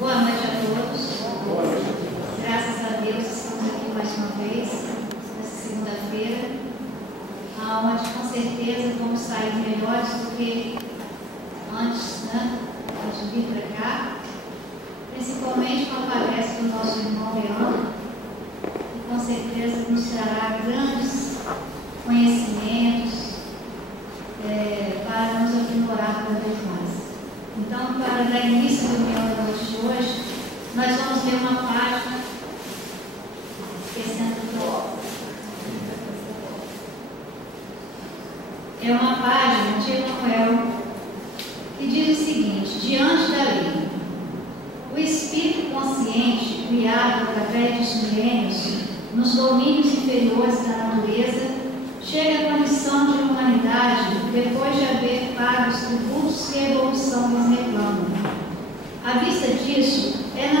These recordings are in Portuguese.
Boa noite a todos. Graças a Deus estamos aqui mais uma vez, nessa segunda-feira, onde com certeza vamos sair melhores do que antes, antes de vir para cá, principalmente com a palestra do nosso irmão Leandro, que com certeza nos trará grandes conhecimentos para nos aprimorar cada vez mais. Então, para dar início ao reunião da noite de hoje, nós vamos ver uma página, esquecendo do é uma página de Emanuel, que diz o seguinte: diante da lei, o espírito consciente, criado através dos milênios, nos domínios inferiores da natureza, chega à condição de humanidade depois de haver pago os tributos que a evolução nos reclama. À vista disso, é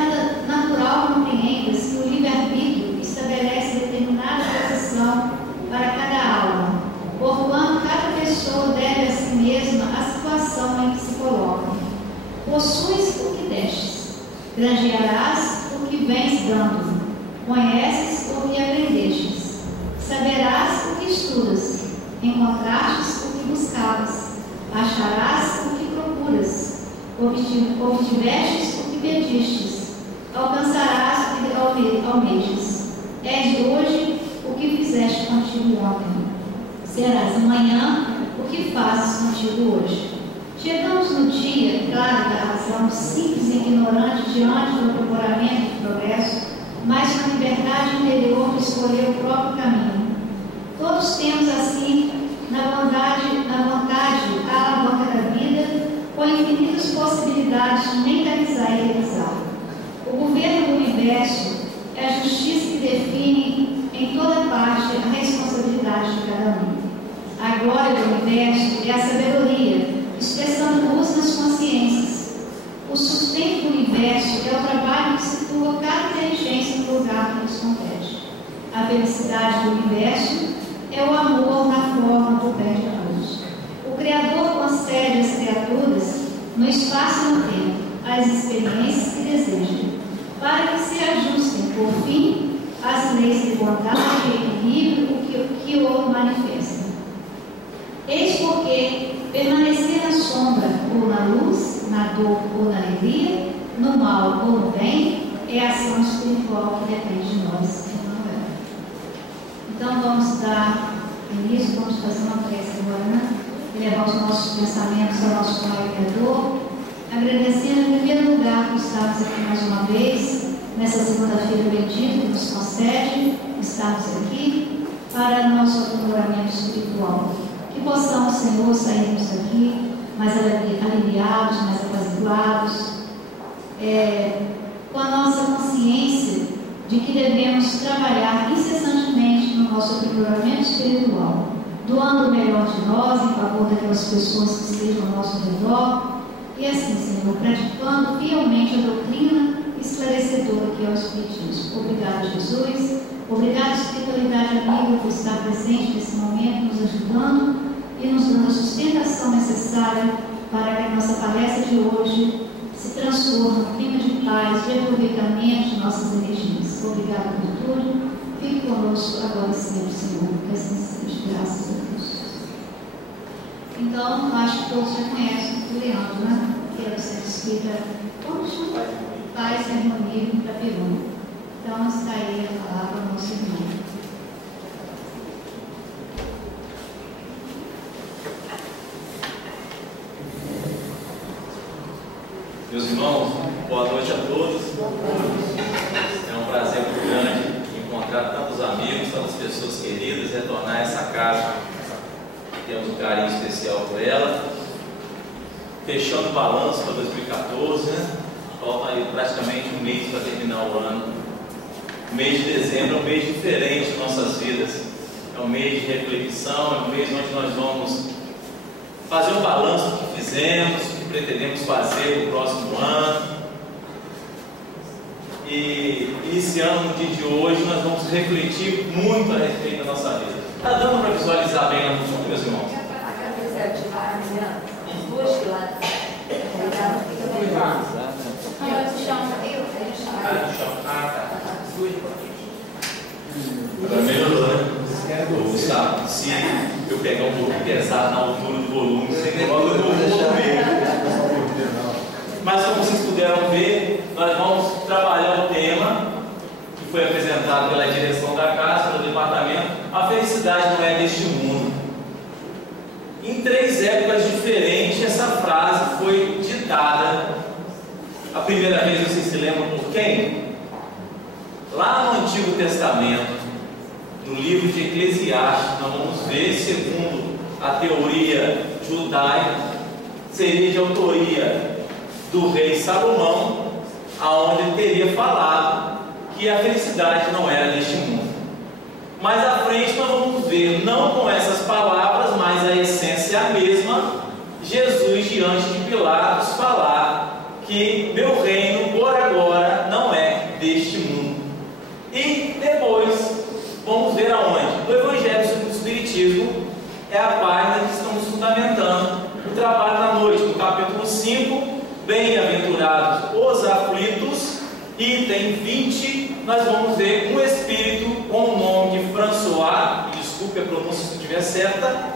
natural compreender-se que o livre-arbítrio estabelece determinada posição para cada alma, porquanto cada pessoa deve a si mesma a situação em que se coloca. Possuis o que destes, granjearás o que vens dando, conheces o que aprendestes, saberás o que estudas, encontrastes o que buscavas, acharás o que procuras, obtivestes o que pedistes, alcançarás o que almejas. É de hoje o que fizeste contigo ontem, serás amanhã o que fazes contigo hoje. Chegamos no dia, claro, da razão simples e ignorante diante do aprimoramento do progresso, mas com a liberdade interior de escolher o próprio caminho. Todos temos, assim, na vontade a alavanca da vida, com infinitas possibilidades de mentalizar e realizar. O governo do universo é a justiça que define em toda parte a responsabilidade de cada um. A glória do universo é a sabedoria, expressando luz nas consciências. O sustento do universo é o trabalho que situa cada inteligência no lugar que nos compete. A felicidade do universo é o amor na forma do bem de todos. O Criador concede às criaturas, no espaço e no tempo, as experiências que desejam, para que se ajustem, por fim, às leis de bondade e equilíbrio que o manifestam. Eis porque permanecer na sombra ou na luz, na dor ou na alegria, no mal ou no bem, é a ação espiritual que depende de nós. Então vamos dar início, vamos fazer uma prece agora, e levar os nossos pensamentos ao nosso Pai Criador, agradecendo em primeiro lugar por estarmos aqui mais uma vez, nessa segunda-feira bendita que nos concede, estarmos aqui para o nosso aprimoramento espiritual. Que possamos, Senhor, sairmos daqui mais aliviados, mais apaziguados, com a nossa consciência de que devemos trabalhar incessantemente no nosso aprimoramento espiritual, doando o melhor de nós em favor daquelas pessoas que estejam ao nosso redor, e assim, Senhor, praticando fielmente a doutrina esclarecedora que é o Espiritismo. Obrigado, Jesus. Obrigado, espiritualidade amiga, por estar presente nesse momento, nos ajudando e nos dando a sustentação necessária para que a nossa palestra de hoje se transforme no clima de paz, de aproveitamento de nossas energias. Obrigado por tudo. Fique conosco agora e sempre, Senhor. Que assim seja. Graças a Deus. Então, acho que todos já conhecem o Leandro, né? Que era o centro espírita, como chama? Paz e Harmonia em Itapiruna. Então, está aí a palavra ao nosso irmão. Meus irmãos, boa noite a todos. É um prazer muito grande encontrar tantos amigos, tantas pessoas queridas, retornar a essa casa. Temos um carinho especial por ela. Fechando o balanço para 2014, né? Falta aí praticamente um mês para terminar o ano. O mês de dezembro é um mês diferente em nossas vidas. É um mês de reflexão, é um mês onde nós vamos fazer um balanço do que fizemos, do que pretendemos fazer no próximo ano. E iniciando no dia de hoje, nós vamos refletir muito a respeito da nossa vida. Está dando para visualizar bem na função, meus irmãos? Duas pilares. sabe, se eu pegar um pouco pesado na altura do volume, você coloca no volume. Mas como vocês puderam ver, nós vamos trabalhar o tema que foi apresentado pela direção da casa, pelo departamento. A felicidade não é deste mundo. Em 3 épocas diferentes, essa frase foi ditada. A primeira vez, vocês se lembram por quem? Lá no Antigo Testamento, no livro de Eclesiastes, nós vamos ver, segundo a teoria judaica, seria de autoria do rei Salomão, aonde ele teria falado que a felicidade não era deste mundo. Mais à frente nós vamos ver, não com essas palavras, mas a essência é a mesma, Jesus diante de Pilatos falar que meu reino por agora não é deste mundo. E depois vamos ver aonde? O Evangelho sobre o Espiritismo é a página que estamos fundamentando o trabalho da noite, no capítulo 5, bem-aventurados os aflitos, item 20, nós vamos ver um espírito com o nome de François, e desculpe a pronúncia se estiver certa,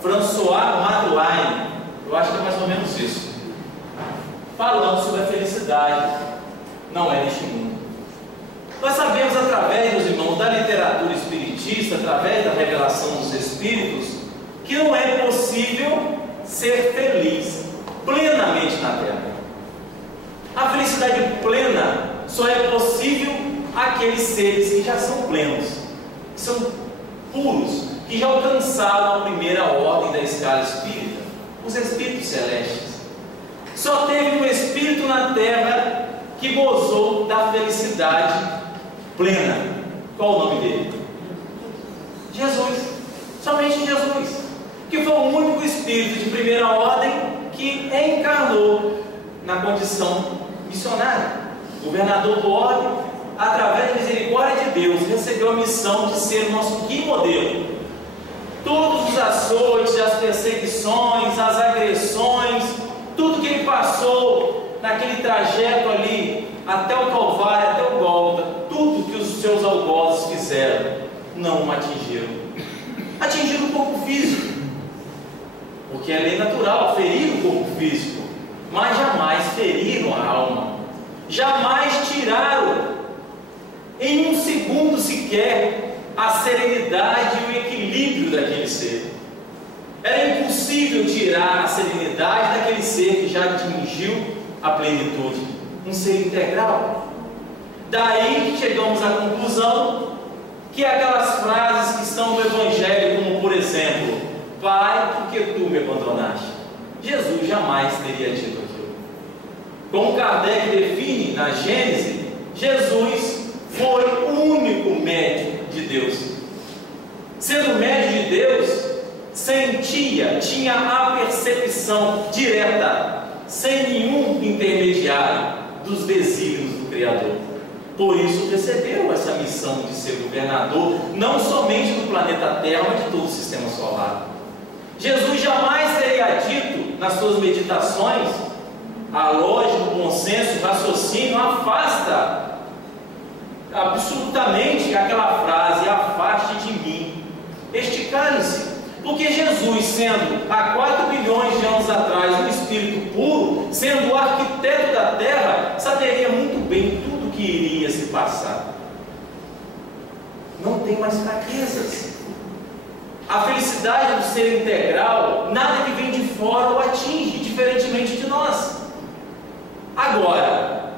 François Madeleine, eu acho que é mais ou menos isso, falando sobre a felicidade, não é neste mundo. Nós sabemos através, meus irmãos, da literatura espiritista, através da revelação dos espíritos, que não é possível ser feliz plenamente na Terra. A felicidade plena só é possível àqueles seres que já são plenos, que são puros, que já alcançaram a primeira ordem da escala espírita, os espíritos celestes. Só teve um espírito na Terra que gozou da felicidade plena. Qual o nome dele? Jesus. Somente Jesus, que foi o único espírito de primeira ordem que encarnou na condição missionária. O governador do orbe, através da misericórdia de Deus, recebeu a missão de ser o nosso guia modelo. Todos os açoites, as perseguições, as agressões, tudo que ele passou naquele trajeto ali, até o Calvário, até o Gólgota, tudo que os seus algozes fizeram, não o atingiram. Atingiram o corpo físico, porque é lei natural ferir o corpo físico, mas jamais feriram a alma, jamais tiraram em um segundo sequer a serenidade e o equilíbrio daquele ser. Era impossível tirar a serenidade daquele ser que já atingiu a plenitude, um ser integral. Daí chegamos à conclusão que aquelas frases que estão no Evangelho, como por exemplo, Pai, por que tu me abandonaste? Jesus jamais teria dito aquilo. Como Kardec define na Gênese, Jesus foi o único médico de Deus. Sendo médico de Deus, sentia, tinha a percepção direta, sem nenhum intermediário, dos desígnios do Criador. Por isso recebeu essa missão de ser governador, não somente do planeta Terra, mas de todo o sistema solar. Jesus jamais teria dito nas suas meditações: a lógica, o bom senso, o raciocínio afasta absolutamente aquela frase, afaste de mim este cálice. Porque Jesus, sendo há 4 bilhões de anos atrás um espírito puro, sendo o arquiteto da terra, saberia muito bem tudo que iria se passar. Não tem mais fraquezas. A felicidade do ser integral, nada que vem de fora o atinge, diferentemente de nós. Agora,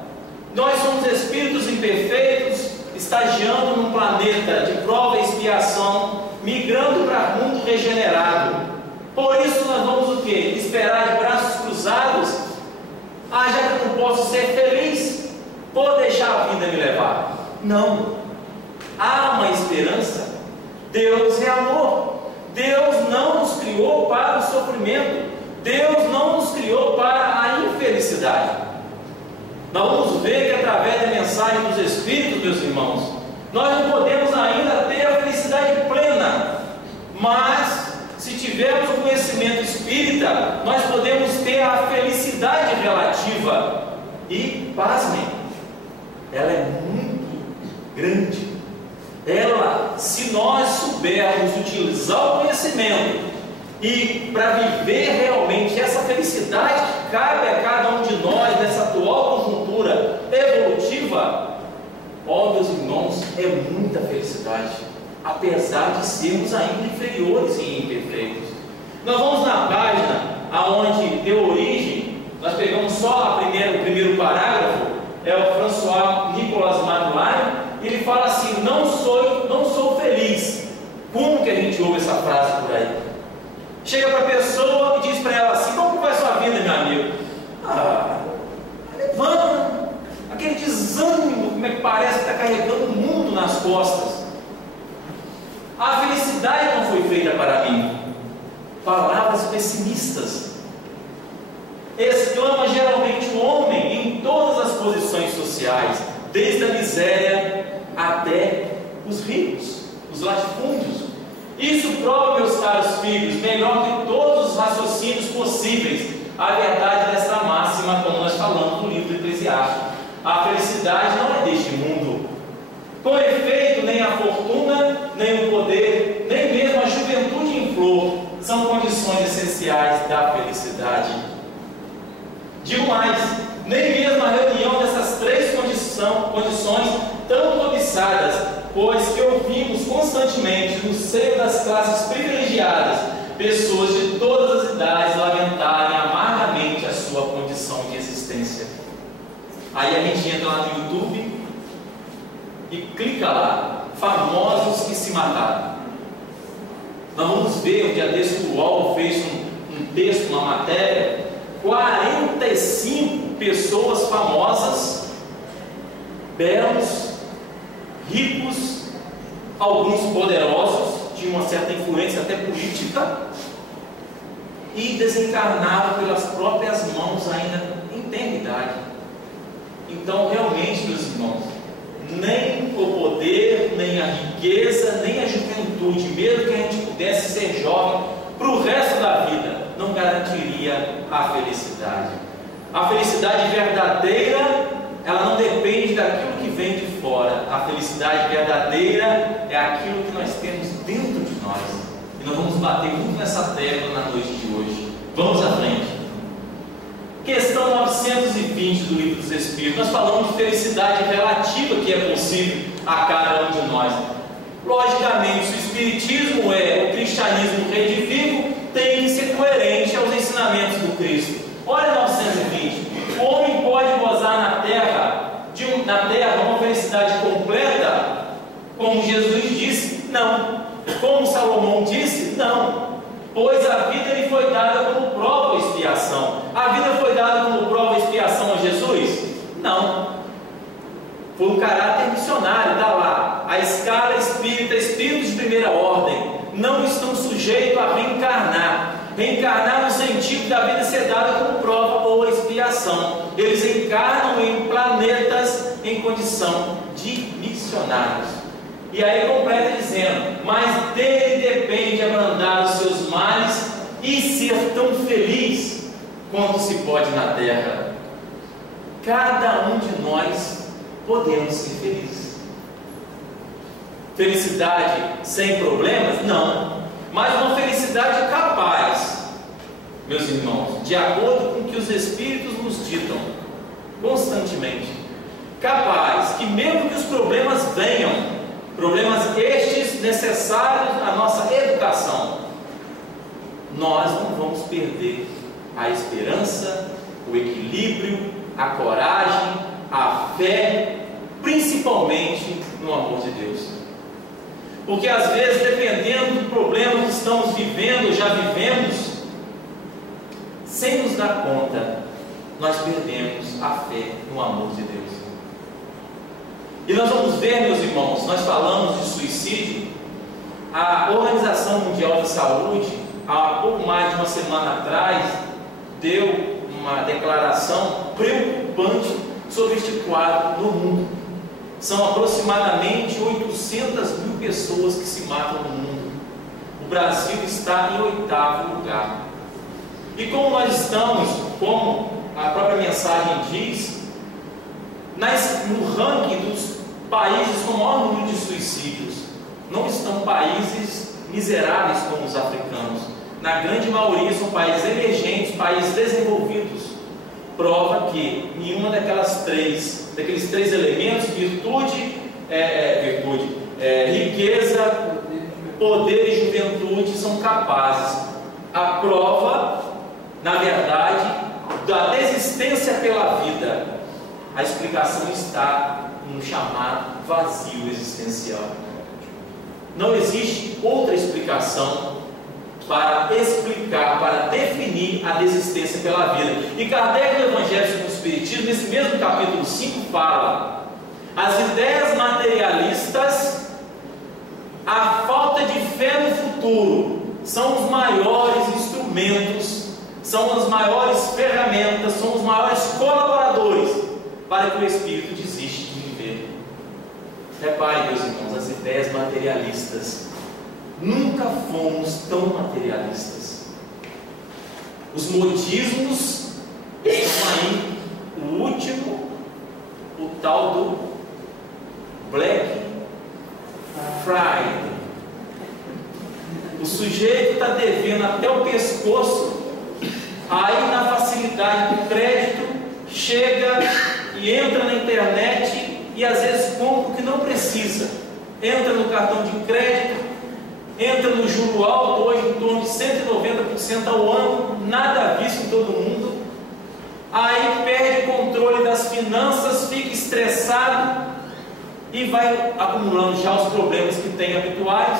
nós somos espíritos imperfeitos, estagiando num planeta de prova e expiação, migrando para mundo regenerado. Por isso nós vamos o quê? Esperar de braços cruzados? Ah, já que eu não posso ser feliz, vou deixar a vida me levar. Não. Há uma esperança. Deus é amor. Deus não nos criou para o sofrimento. Deus não nos criou para a infelicidade. Nós vamos ver que através da mensagem dos Espíritos, meus irmãos, nós não podemos ainda ter a felicidade plena, mas se tivermos o conhecimento espírita, nós podemos ter a felicidade relativa. E, pasmem, ela é muito grande. se nós soubermos utilizar o conhecimento e para viver realmente essa felicidade que cabe a cada um de nós nessa atual conjuntura evolutiva, meus irmãos, é muita felicidade, apesar de sermos ainda inferiores e imperfeitos. Nós vamos na página aonde deu origem, nós pegamos só o primeiro parágrafo, é o François Nicolas Madeleine, ele fala assim: não sou feliz. Como que a gente ouve essa frase por aí? Chega para a pessoa e diz para ela assim: como vai a sua vida, meu amigo? Levando aquele desânimo, como é que parece que está carregando o mundo nas costas. A felicidade não foi feita para mim. Palavras pessimistas. Exclama geralmente o homem em todas as posições sociais, desde a miséria até os ricos, os latifúndios. Isso prova, meus caros filhos, melhor que todos os raciocínios possíveis, a verdade desta máxima, como nós falamos no livro do Eclesiástico: a felicidade não é deste mundo. Com efeito, nem a fortuna, nem o poder, nem mesmo a juventude em flor são condições essenciais da felicidade. Digo mais, nem mesmo a reunião dessas três condições tão cobiçadas, pois que ouvimos constantemente no seio das classes privilegiadas pessoas de todas as idades lamentarem amargamente a sua condição de existência. Aí a gente entra lá no YouTube e clica lá: famosos que se mataram. Nós vamos ver, um dia desse o UOL fez um texto, uma matéria, 45 pessoas famosas, belos, ricos, alguns poderosos, tinham uma certa influência até política, e desencarnaram pelas próprias mãos ainda em tenra idade. Então, realmente, meus irmãos, nem o poder, nem a riqueza, nem a juventude, mesmo que a gente pudesse ser jovem para o resto da vida, não garantiria a felicidade. A felicidade verdadeira, ela não depende daquilo que vem de fora. A felicidade verdadeira é aquilo que nós temos dentro de nós. E nós vamos bater muito nessa tecla na noite de hoje. Vamos à frente. Questão 920 do Livro dos Espíritos. Nós falamos de felicidade relativa que é possível a cada um de nós. Logicamente, se o Espiritismo é o cristianismo redivivo, tem que ser coerente aos ensinamentos do Cristo. Olha 920. O homem pode gozar na terra uma felicidade completa, como Jesus disse? Não. Como Salomão disse? Não. Pois a vida lhe foi dada como prova ou expiação. A vida foi dada como prova ou expiação a Jesus? Não. Foi um caráter missionário, está lá. A escala espírita, espíritos de primeira ordem, não estão sujeitos a reencarnar. Reencarnar no sentido da vida ser dada como prova ou expiação. Eles encarnam em planetas em condição de missionários. E aí completa dizendo: mas dele depende abrandar os seus males e ser tão feliz quanto se pode na terra. Cada um de nós podemos ser felizes. Felicidade sem problemas? Não. Mas uma felicidade capaz, meus irmãos, de acordo com o que os Espíritos nos ditam constantemente, capaz que mesmo que os problemas venham, problemas estes necessários à nossa educação, nós não vamos perder a esperança, o equilíbrio, a coragem, a fé, principalmente no amor de Deus. Porque às vezes, dependendo do problema que estamos vivendo, já vivemos, sem nos dar conta, nós perdemos a fé no amor de Deus. E nós vamos ver, meus irmãos, nós falamos de suicídio. A Organização Mundial de Saúde, há pouco mais de uma semana atrás, deu uma declaração preocupante sobre este quadro no mundo. São aproximadamente 800 mil pessoas que se matam no mundo. O Brasil está em 8º lugar. E como nós estamos, como a própria mensagem diz, no ranking dos países com o maior número de suicídios não estão países miseráveis como os africanos. Na grande maioria são países emergentes, países desenvolvidos. Prova que nenhuma daqueles três elementos, riqueza, poder e juventude, são capazes. A prova, na verdade, da desistência pela vida, a explicação está no chamado vazio existencial. Não existe outra explicação para explicar, para definir a desistência pela vida. E Kardec, no Evangelho segundo o Espiritismo, nesse mesmo capítulo 5, fala: as ideias materialistas, a falta de fé no futuro, são os maiores instrumentos, são as maiores ferramentas, são os maiores colaboradores para que o espírito desiste de viver. Reparem, meus irmãos, as ideias materialistas. Nunca fomos tão materialistas. Os modismos estão aí. O último, o tal do Black Friday. O sujeito está devendo até o pescoço, aí na facilidade do crédito, chega e entra na internet e às vezes compra o que não precisa. Entra no cartão de crédito, entra no juro alto, hoje em torno de 190% ao ano, nada visto em todo mundo. Aí perde o controle das finanças, fica estressado e vai acumulando já os problemas que tem habituais,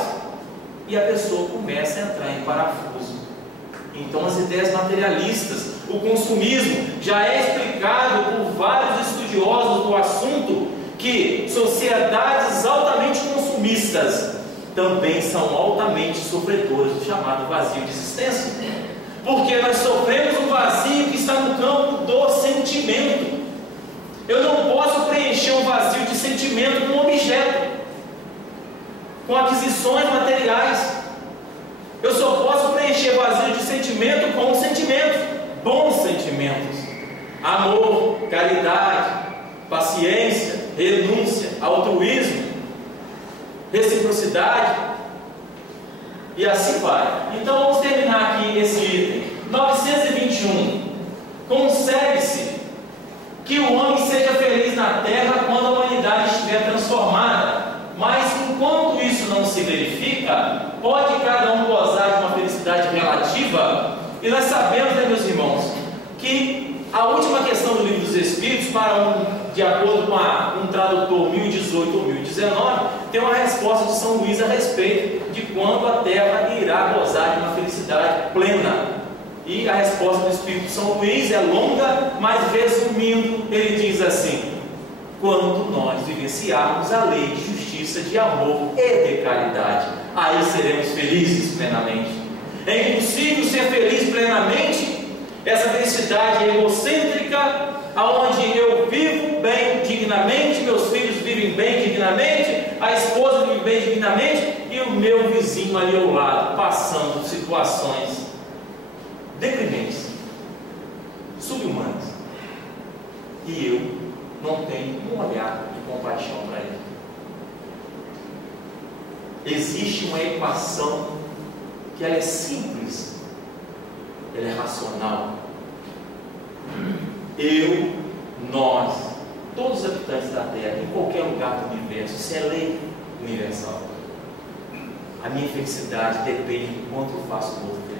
e a pessoa começa a entrar em parafuso. Então as ideias materialistas, o consumismo, já é explicado por vários estudiosos do assunto, que sociedades altamente consumistas também são altamente sofredoras do chamado vazio de existência, porque nós sofremos um vazio que está no campo do sentimento. Eu não posso preencher um vazio de sentimento com um objeto, com aquisições materiais. Eu só posso preencher vazio de sentimento com sentimentos, bons sentimentos: amor, caridade, paciência, renúncia, altruísmo, reciprocidade, e assim vai. Então vamos terminar aqui esse item 921. Consegue-se que o homem seja feliz na terra quando a humanidade estiver transformada, mas enquanto isso não se verifica, pode cada um gozar de uma felicidade relativa. E nós sabemos, né, meus irmãos, que a última questão do Livro dos Espíritos, de acordo com um tradutor 1018 ou 1019, tem uma resposta de São Luís a respeito de quando a Terra irá gozar de uma felicidade plena. E a resposta do Espírito São Luís é longa, mas resumindo, ele diz assim: quando nós vivenciarmos a lei de justiça, de amor e de caridade, aí seremos felizes plenamente. É impossível ser feliz plenamente, essa felicidade egocêntrica, aonde eu vivo bem dignamente, meus filhos vivem bem dignamente, a esposa vive bem dignamente, e o meu vizinho ali ao lado passando situações deprimentes, subhumanas, e eu não tenho um olhar de compaixão para ele. Existe uma equação que ela é simples, ela é racional. Eu, nós, todos os habitantes da Terra, em qualquer lugar do universo, isso é lei universal. A minha felicidade depende do quanto eu faço o outro feliz.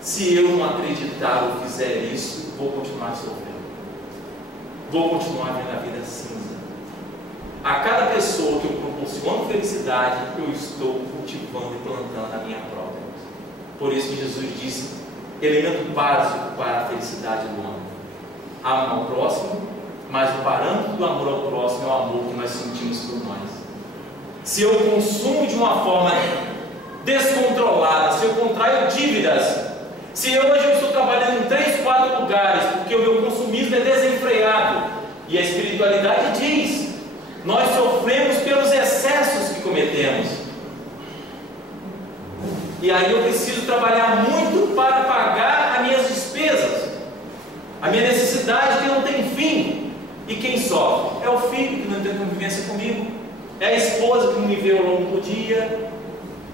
Se eu não acreditar ou fizer isso, vou continuar sofrendo. Vou continuar vendo a vida cinza. A cada pessoa que eu proporciono felicidade, eu estou cultivando e plantando a minha própria. Por isso que Jesus disse: elemento básico para a felicidade do homem: amar ao próximo, mas o parâmetro do amor ao próximo é o amor que nós sentimos por nós. Se eu consumo de uma forma descontrolada, se eu contraio dívidas, se hoje eu estou trabalhando em 3, 4 lugares, porque o meu consumismo é desenfreado, e a espiritualidade diz: nós sofremos pelos excessos que cometemos. E aí eu preciso trabalhar muito para pagar as minhas despesas, a minha necessidade que não tem fim. E quem sofre? É o filho que não tem convivência comigo, é a esposa que não me vê ao longo do dia.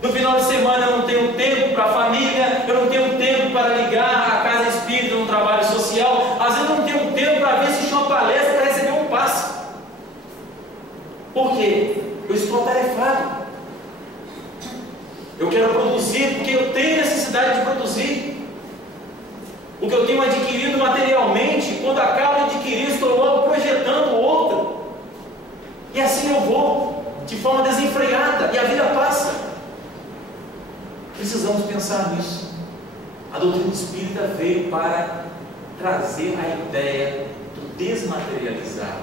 No final de semana eu não tenho tempo para a família, eu não tenho tempo para ligar à casa espírita no trabalho social, às vezes eu não tenho tempo para vir assistir uma palestra para receber um passe. Por quê? Eu estou atarefado. Eu quero produzir porque eu tenho necessidade de produzir. O que eu tenho adquirido materialmente, quando acabo de adquirir, estou logo projetando outro. E assim eu vou, de forma desenfreada, e a vida passa. Precisamos pensar nisso. A doutrina espírita veio para trazer a ideia do desmaterializar,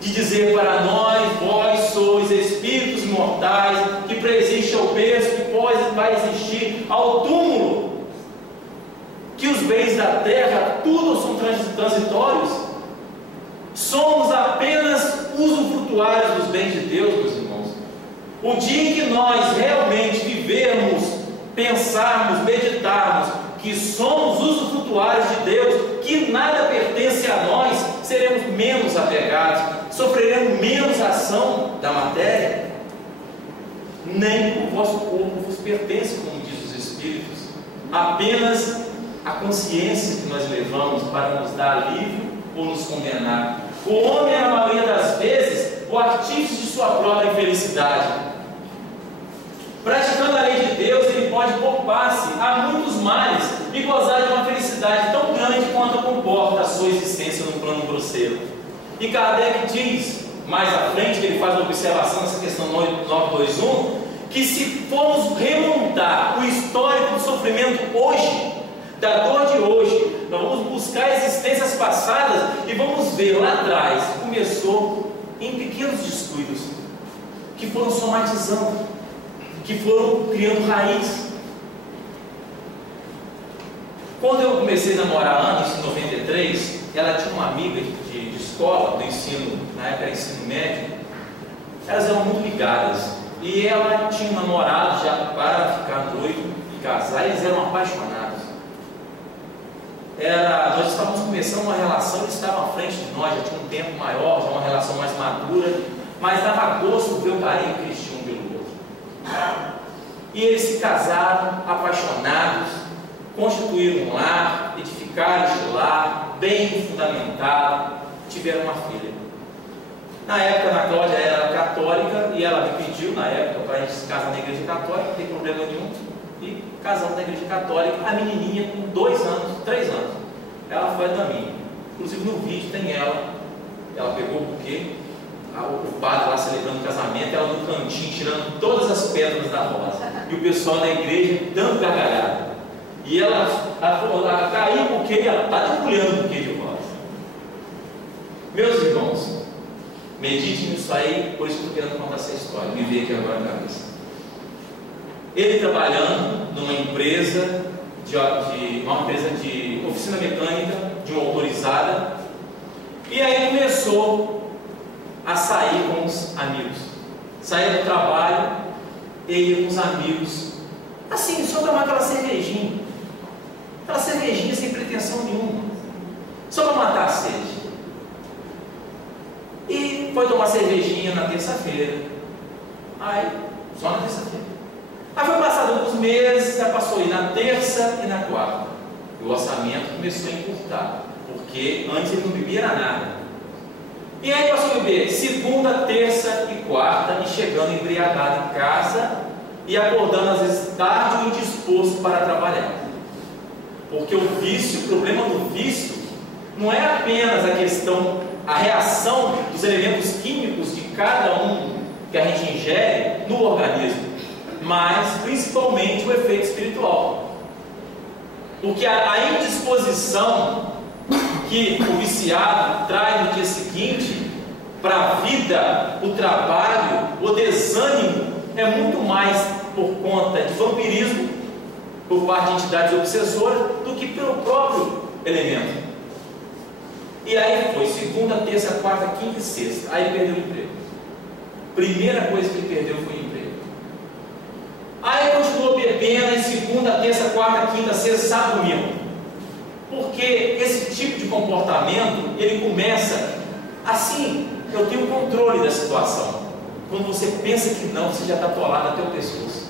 de dizer para nós: vós sois espíritos mortais, que preexiste ao berço, que vai existir ao túmulo, que os bens da terra tudo são transitórios, somos apenas usufrutuários dos bens de Deus, meus irmãos. O dia em que nós realmente vivermos, pensarmos, meditarmos que somos usufrutuários de Deus, que nada pertence a nós, seremos menos apegados, sofreremos menos ação da matéria. Nem o vosso corpo vos pertence, como diz os Espíritos, apenas a consciência que nós levamos para nos dar alívio ou nos condenar. O homem é, na maioria das vezes, o artífice de sua própria infelicidade. Praticando a lei de Deus, ele pode poupar-se a muitos males e gozar de uma felicidade tão grande quanto comporta a sua existência no plano grosseiro. E Kardec diz, mais à frente, que ele faz uma observação nessa questão 921, que se formos remontar o histórico do sofrimento hoje, da dor de hoje, nós vamos buscar existências passadas e vamos ver lá atrás, começou em pequenos descuidos, que foram somatizando, que foram criando raiz. Quando eu comecei a namorar a Ana, em 93, ela tinha uma amiga de escola, do ensino, na época era ensino médio, elas eram muito ligadas, e ela tinha um namorado já para ficar noivo e casar, eles eram apaixonados. Nós estávamos começando uma relação, eles estavam à frente de nós, já tinha um tempo maior, já uma relação mais madura, mas dava gosto ver o carinho que eles tinham pelo outro. E eles se casaram, apaixonados, constituíram um lar, edificaram este lar, bem fundamentado, tiveram uma filha. Na época, Ana Cláudia era católica e ela me pediu, na época, para a gente se casar na igreja católica, não tem problema nenhum, e casamos na igreja católica, a menininha com 2 anos, 3 anos, ela foi da minha. Inclusive no vídeo tem ela pegou o buquê, o padre lá celebrando o casamento, ela no cantinho tirando todas as pétalas da rosa, e o pessoal na igreja dando gargalhada, e ela caiu o buquê, ela está debulhando o buquê de rosa. Meus irmãos, medite nisso aí, por isso que eu estou querendo contar essa história, me veio aqui agora na cabeça. Ele trabalhando numa empresa de oficina mecânica, de uma autorizada, e aí começou a sair com os amigos. Saía do trabalho e ia com os amigos, assim, só tomar aquela cervejinha sem pretensão nenhuma, só para matar a sede. E foi tomar cervejinha na terça-feira, aí, só na terça-feira. Aí foi passado alguns meses, já passou aí na terça e na quarta, e o orçamento começou a encurtar, porque antes ele não bebia nada. E aí passou a beber segunda, terça e quarta, e chegando embriagado em casa, e acordando às vezes tarde ou indisposto para trabalhar. Porque o vício, o problema do vício, não é apenas a questão, a reação dos elementos químicos de cada um que a gente ingere no organismo, mas principalmente o efeito espiritual. Porque a indisposição que o viciado traz no dia seguinte para a vida, o trabalho, o desânimo, é muito mais por conta de vampirismo por parte de entidades obsessoras do que pelo próprio elemento. E aí foi segunda, terça, quarta, quinta e sexta, aí ele perdeu o emprego. Primeira coisa que ele perdeu foi o emprego. Aí continuou bebendo em segunda, terça, quarta, quinta, sexta, sábado, domingo. Porque esse tipo de comportamento, ele começa Assim, eu tenho controle da situação. Quando você pensa que não, você já está atolado até o pescoço.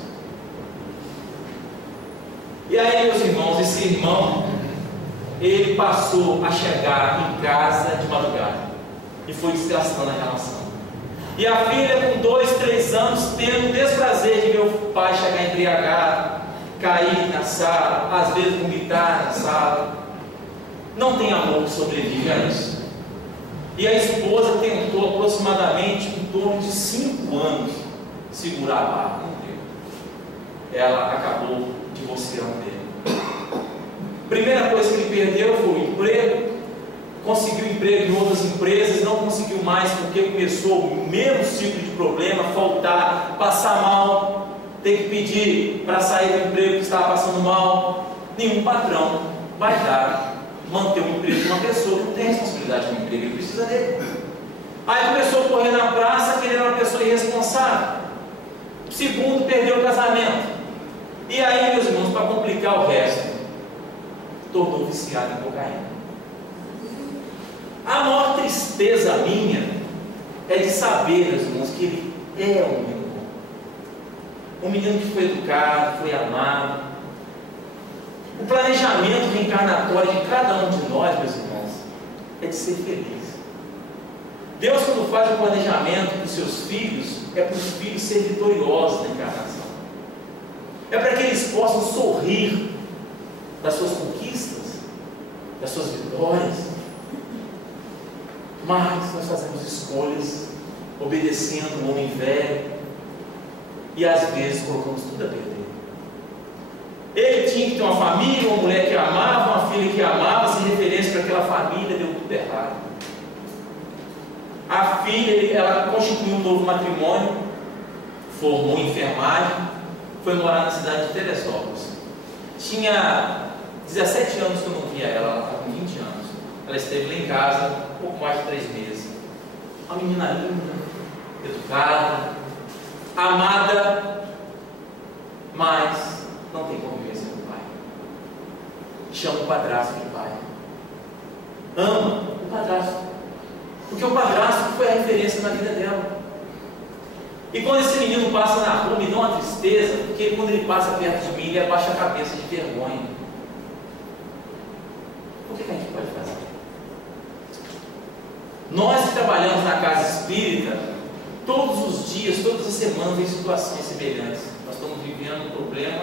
E aí, meus irmãos, esse irmão, ele passou a chegar em casa de madrugada e foi desgastando a relação. E a filha, com 2, 3 anos, tendo o desprazer de ver o pai chegar embriagado, cair na sala, às vezes vomitar na sala. Não tem amor que sobrevive a isso. E a esposa tentou aproximadamente em torno de 5 anos segurar a barra. Não deu. Ela acabou divorciando dele. Primeira coisa que ele perdeu foi o emprego. Conseguiu emprego em outras empresas, não conseguiu mais porque começou o mesmo ciclo de problema, faltar, passar mal, ter que pedir para sair do emprego que estava passando mal. Nenhum patrão vai dar, manter o emprego de uma pessoa que não tem responsabilidade com o emprego, ele precisa dele. Aí começou a correr na praça querendo uma pessoa irresponsável. Segundo, perdeu o casamento. E aí, meus irmãos, para complicar o resto, tornou viciado em cocaína. A maior tristeza minha é de saber, meus irmãos, que ele é um menino bom. Um menino que foi educado, foi amado. O planejamento reencarnatório de cada um de nós, meus irmãos, é de ser feliz. Deus, quando faz o planejamento para os seus filhos, é para os filhos serem vitoriosos na encarnação. É para que eles possam sorrir das suas conquistas, das suas vitórias. Mas nós fazemos escolhas, obedecendo o homem velho, e às vezes colocamos tudo a perder. Ele tinha que ter uma família, uma mulher que amava, uma filha que amava, sem referência para aquela família, deu tudo errado. A filha, ela constituiu um novo matrimônio, formou enfermagem, foi morar na cidade de Teresópolis. Tinha 17 anos que eu não via ela, ela estava com 20 anos. Ela esteve lá em casa um pouco mais de 3 meses. Uma menina linda, educada, amada, mas não tem convivência com o pai. Chama o padrasto de pai. Ama o padrasto, porque o padrasto foi a referência na vida dela. E quando esse menino passa na rua, me dá uma tristeza, porque quando ele passa perto de mim, ele abaixa a cabeça de vergonha. O que a gente pode fazer? Nós que trabalhamos na casa espírita, todos os dias, todas as semanas, em situações semelhantes. Nós estamos vivendo um problema,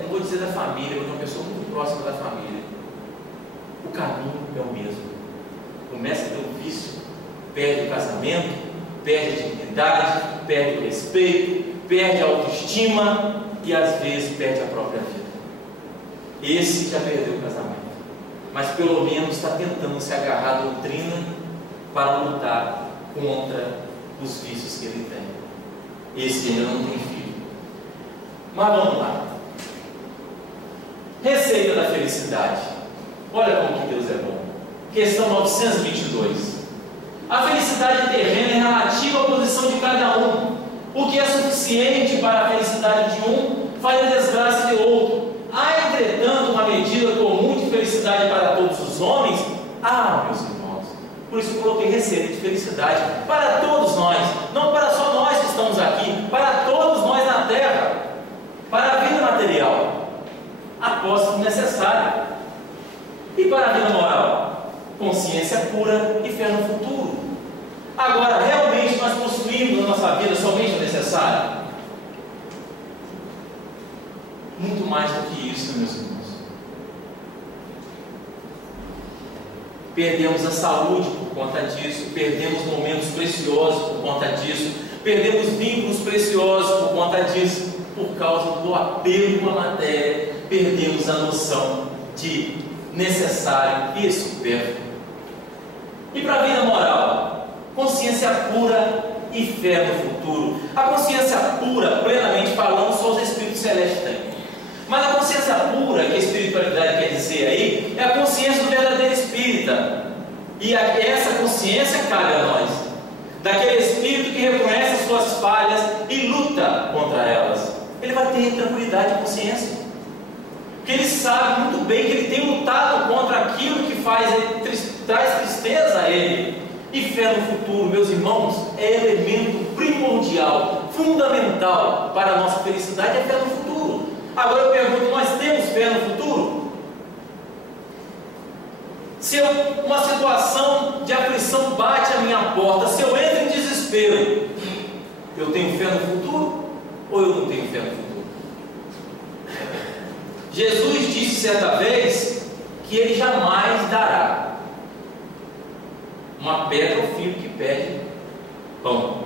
não vou dizer da família, mas de uma pessoa muito próxima da família. O caminho é o mesmo. Começa a ter um vício, perde o casamento, perde a dignidade, perde o respeito, perde a autoestima e às vezes perde a própria vida. Esse já perdeu o casamento, mas pelo menos está tentando se agarrar à doutrina para lutar contra os vícios que ele tem. Esse ainda não tem filho. Mas vamos lá. Receita da felicidade. Olha como que Deus é bom. Questão 922. A felicidade terrena é relativa à posição de cada um. O que é suficiente para a felicidade de um faz a desgraça de outro. Há, entretanto, uma medida comum de felicidade para todos os homens? Meus irmãos, por isso eu coloquei receita de felicidade para todos nós, não para só nós que estamos aqui, para todos nós na Terra, para a vida material, após o necessário, e para a vida moral, consciência pura e fé no futuro. Agora, realmente nós possuímos na nossa vida somente o necessário? Muito mais do que isso, meus irmãos. Perdemos a saúde por conta disso, perdemos momentos preciosos por conta disso, perdemos vínculos preciosos por conta disso, por causa do apego à matéria, perdemos a noção de necessário e supérfluo. E para a vida moral? Consciência pura e fé no futuro. A consciência pura, plenamente falando, só os espíritos celestes têm. Mas a consciência pura, que a espiritualidade quer dizer aí, é a consciência do verdadeiro espírita. E essa consciência cabe a nós, daquele espírito que reconhece as suas falhas e luta contra elas. Ele vai ter tranquilidade de consciência, porque ele sabe muito bem que ele tem lutado contra aquilo que traz tristeza satisfez a ele. E fé no futuro, meus irmãos, é elemento primordial, fundamental para a nossa felicidade, é fé no futuro. Agora eu pergunto, nós temos fé no futuro? Se uma situação de aflição bate à minha porta, se eu entro em desespero, eu tenho fé no futuro ou eu não tenho fé no futuro? Jesus disse certa vez que ele jamais dará uma pedra ao filho que pede pão,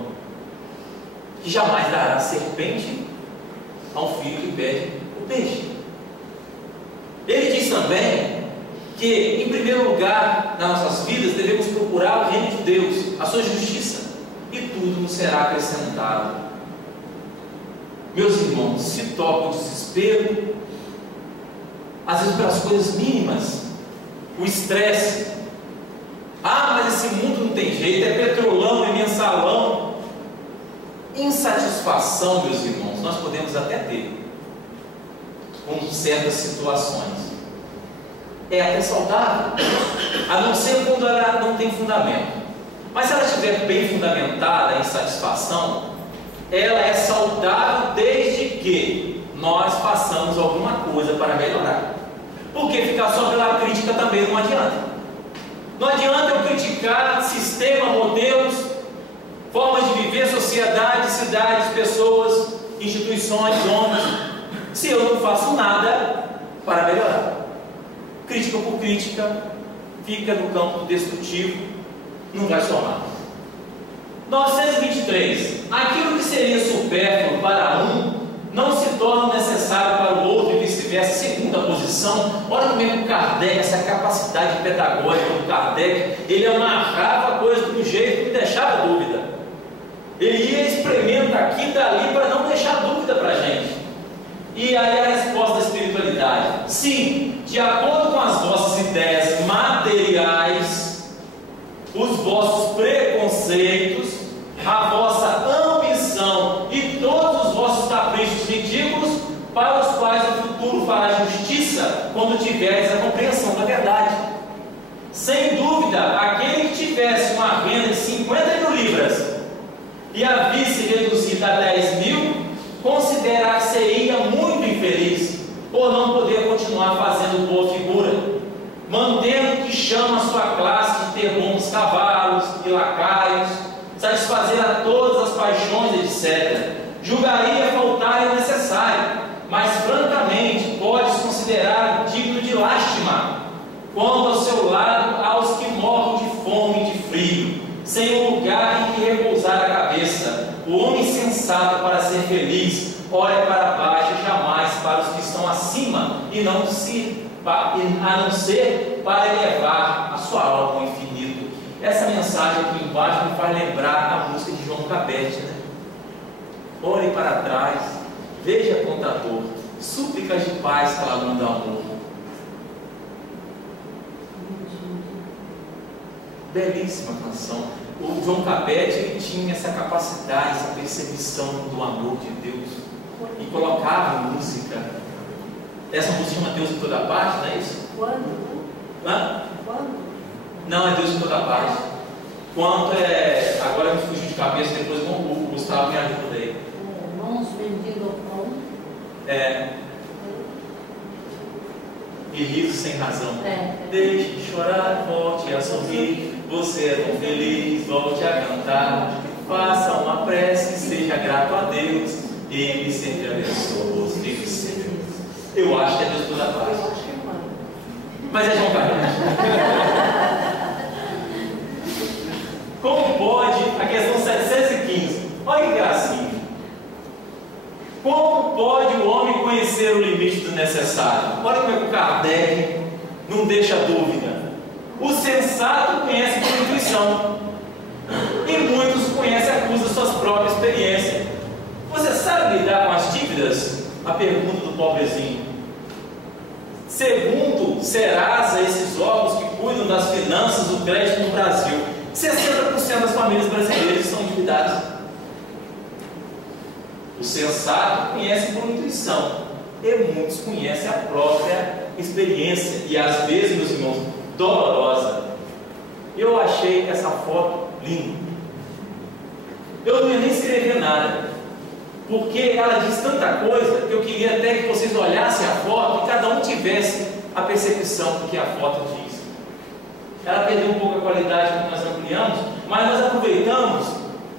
que jamais dará serpente ao filho que pede o peixe. Ele diz também que, em primeiro lugar, nas nossas vidas, devemos procurar o reino de Deus, a sua justiça, e tudo nos será acrescentado. Meus irmãos, se toca o desespero, às vezes pelas coisas mínimas, o estresse. Ah, mas esse mundo não tem jeito, é petrolão, é mensalão. Insatisfação, meus irmãos, nós podemos até ter com certas situações. É até saudável, a não ser quando ela não tem fundamento. Mas se ela estiver bem fundamentada, a insatisfação, ela é saudável desde que nós façamos alguma coisa para melhorar. Porque ficar só pela crítica também não adianta. Não adianta eu criticar sistema, modelos, formas de viver, sociedade, cidades, pessoas, instituições, homens, se eu não faço nada para melhorar. Crítica por crítica, fica no campo do destrutivo, não vai somar. 923. Aquilo que seria supérfluo para um não se torna necessário para o outro e vice-versa. Segunda posição, olha como é que o Kardec, essa capacidade pedagógica do Kardec, ele amarrava a coisa de um jeito que não deixava dúvida. Ele ia espremendo daqui e dali para não deixar dúvida para a gente. E aí a resposta da espiritualidade: sim, de acordo com as vossas ideias materiais, os vossos preconceitos, a vossa ambição e todos os vossos caprichos ridículos, para os quais o futuro fará justiça quando tiveres a compreensão da verdade. Sem dúvida, aquele que tivesse uma renda de 50 mil libras e a visse reduzida a 10 mil, considerar-se-ia muito infeliz por não poder continuar fazendo boa figura, mantendo que chama a sua classe de ter bons cavalos e lacaios, satisfazer a todas as paixões, etc. Julgaria faltar o necessário, mas francamente podes considerar digno de lástima, quando ao seu lado há os que morrem de fome e de frio, sem um lugar em que repousar a cabeça. O homem sensato, para ser feliz, olha para baixo e jamais para os que estão acima, a não ser para elevar a sua alma ao infinito. Essa mensagem aqui embaixo me faz lembrar a música de João Cabete, né? Olhe para trás, veja contador, súplicas de paz clamando amor. Belíssima canção. O João Cabete, ele tinha essa capacidade, essa percepção do amor de Deus e colocava música. Essa música chama Deus em toda parte, não é isso? Quando? Hã? Quando? Não, é Deus em toda parte. Quanto é. Agora eu me fugi de cabeça, depois o Gustavo me ajuda aí. Mãos benditas ao pão. É. E riso sem razão. Deixe de chorar, volte a sorrir. Você é tão feliz, volte a cantar. Faça uma prece, seja grato a Deus. Ele sempre abençoa os filhos seus. Eu acho que é Deus toda parte. Mas é João Cabete. Como pode, a questão 715, olha que gracinha. Como pode o homem conhecer o limite do necessário? Olha como é que o Kardec não deixa dúvida. O sensato conhece por intuição, e muitos conhecem à custa das suas próprias experiências. Você sabe lidar com as dívidas? A pergunta do pobrezinho. Segundo Serasa, esses órgãos que cuidam das finanças do crédito no Brasil, 60% das famílias brasileiras estão endividadas. O sensato conhece por intuição, e muitos conhecem a própria experiência, e às vezes, meus irmãos, dolorosa. Eu achei essa foto linda. Eu não ia nem escrever nada, porque ela diz tanta coisa que eu queria até que vocês olhassem a foto e cada um tivesse a percepção do que a foto diz. Ela perdeu um pouco a qualidade quando nós ampliamos, mas nós aproveitamos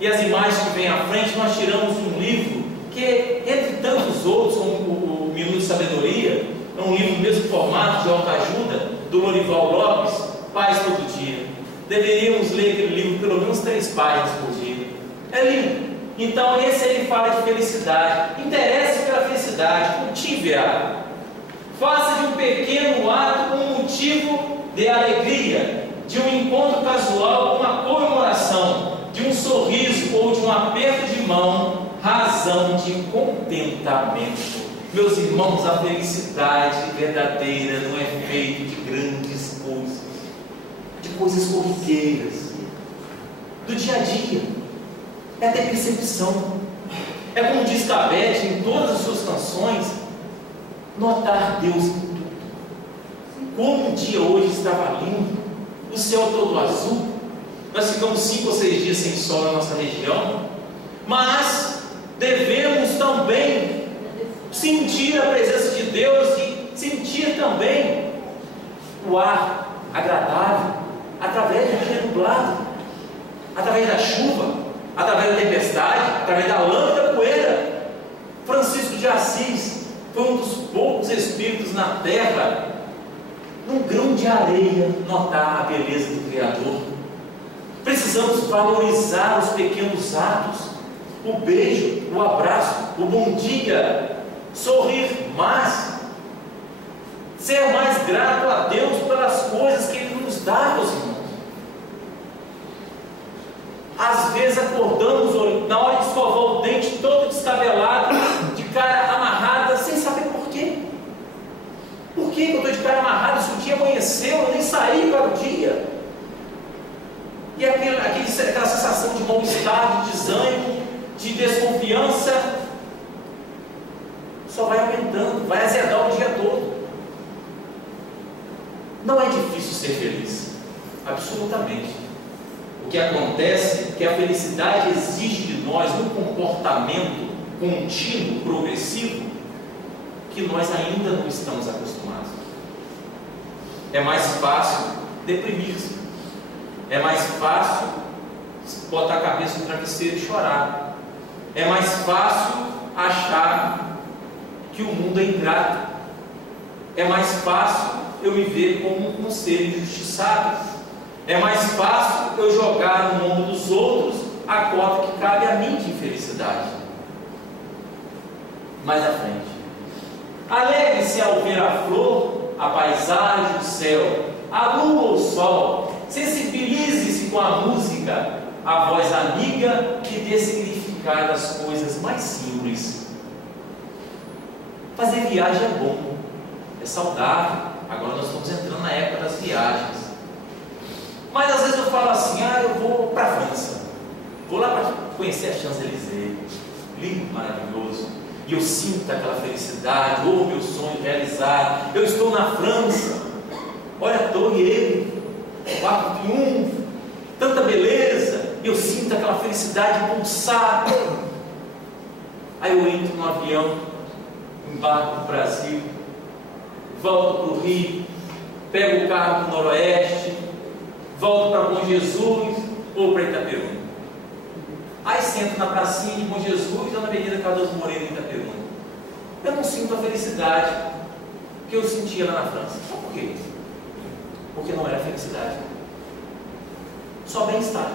e as imagens que vêm à frente nós tiramos um livro que, entre tantos outros, como o Minuto de Sabedoria, é um livro do mesmo formato de autoajuda, do Lorival Lopes, Paz Todo Dia. Deveríamos ler aquele livro pelo menos 3 páginas por dia. É lindo. Então esse ele fala de felicidade. Interesse pela felicidade, cultive-a. Faça de um pequeno ato um motivo de alegria, de um encontro casual, uma comemoração, de um sorriso ou de um aperto de mão, razão de contentamento. Meus irmãos, a felicidade verdadeira não é feita de grandes coisas, de coisas corriqueiras, do dia a dia. É ter percepção. É como diz Cabete em todas as suas canções, notar Deus em tudo. Como um dia hoje estava lindo, o céu todo azul. Nós ficamos 5 ou 6 dias sem sol na nossa região, mas devemos também sentir a presença de Deus e sentir também o ar agradável através do dia nublado, através da chuva, através da tempestade, através da lama e da poeira. Francisco de Assis foi um dos poucos espíritos na terra, num grão de areia, notar a beleza do Criador. Precisamos valorizar os pequenos atos, o beijo, o abraço, o bom dia, sorrir mais, ser mais grato a Deus pelas coisas que Ele nos dá, meus irmãos. Às vezes acordamos na hora de escovar o dente todo descabelado, de cara amarrada, sem saber por quê. Por que eu estou de cara amarrada se o dia amanheceu, eu nem saí para o dia? E aquela sensação de mal-estar, de desânimo, de desconfiança, só vai aumentando, vai azedar o dia todo. Não é difícil ser feliz, absolutamente. O que acontece é que a felicidade exige de nós um comportamento contínuo, progressivo, que nós ainda não estamos acostumados. É mais fácil deprimir-se, é mais fácil botar a cabeça no travesseiro e chorar, é mais fácil achar que o mundo é ingrato, é mais fácil eu me ver como um ser injustiçado, é mais fácil eu jogar no ombro dos outros a cota que cabe a mim de infelicidade. Mais à frente, alegre-se ao ver a flor, a paisagem, o céu, a lua ou o sol. Sensibilize-se com a música, a voz amiga que dê significado às coisas mais simples. Fazer viagem é bom, é saudável. Agora nós estamos entrando na época das viagens. Mas às vezes eu falo assim, eu vou para a França, vou lá para conhecer a Champs-Élysées, lindo, maravilhoso, e eu sinto aquela felicidade, meu sonho realizado, eu estou na França, olha a Torre Eiffel, o Arco de Triunfo, tanta beleza, eu sinto aquela felicidade pulsar. Aí eu entro no avião, embarco no Brasil, volto para o Rio, pego o carro para o Noroeste, volto para Bom Jesus ou para Itaperuna. Aí sento na pracinha de Bom Jesus ou na Avenida Cardoso Moreira em Itaperuna. Eu não sinto a felicidade que eu sentia lá na França. Só por quê? Porque não era felicidade, só bem-estar.